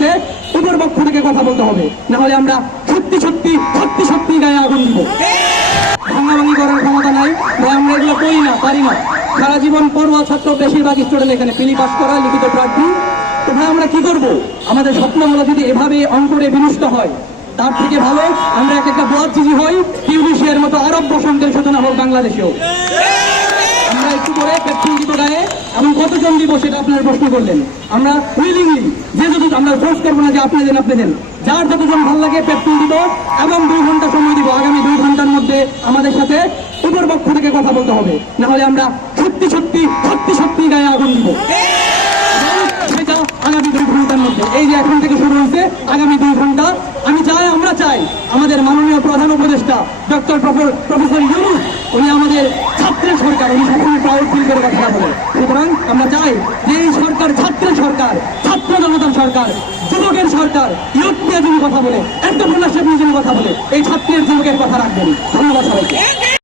সাথে উপর পক্ষ থেকে কথা বলতে হবে, না হলে আমরা সত্যি সত্যি সত্যি সত্যি গায়ে আগুন দিব। ভাঙাভাঙি করার ক্ষমতা নাই ভাই, আমরা এগুলো করি না, পারি না। সারা জীবন পড়ুয়া ছাত্র বেশিরভাগ স্টুডেন্ট এখানে পিলি পাস করা, লিখিত প্রার্থী। তো ভাই আমরা কি করব? আমাদের স্বপ্নগুলো যদি এভাবে অঙ্কুরে বিনষ্ট হয়, তার থেকে ভালো আমরা একটা বোয়াজিজি হই, টিউনিশিয়ার মতো আরব বসন্তের সূচনা হোক বাংলাদেশেও। আমরা একটু করে পেট্রোল দিব গায়ে, এবং কতজন দিব সেটা আপনারা প্রশ্ন করলেন। আমরা উইলিংলি, যে যদি আমরা ফোর্স করবো না যে আপনি দেন আপনি দেন, যার যতজন ভালো লাগে পেট্রোল দিব, এবং 2 ঘন্টা সময় দিব। আগামী 2 ঘন্টার মধ্যে আমাদের সাথে উপর পক্ষ থেকে কথা বলতে হবে, না হলে আমরা সত্যি সত্যি সত্যি সত্যি গায়ে আগুন দিব। সেটা আগামী 2 ঘন্টার মধ্যে, এই যে এখন থেকে শুরু হয়েছে, আগামী 2 ঘন্টা আমরা চাই আমাদের মাননীয় প্রধান উপদেষ্টা ডক্টর প্রফেসর ইউনূস, উনি আমাদের ছাত্রের সরকার, উনি সবসময় প্রাউড ফিল করে কথা বলে। সুতরাং আমরা চাই যে এই সরকার ছাত্রের সরকার, ছাত্র জনতার সরকার, যুবকের সরকার, ইউথ নিয়ে যিনি কথা বলে, এন্টারপ্রেনারশিপ নিয়ে যিনি কথা বলে, এই ছাত্রের যুবকের কথা রাখবেন। ধন্যবাদ সবাইকে।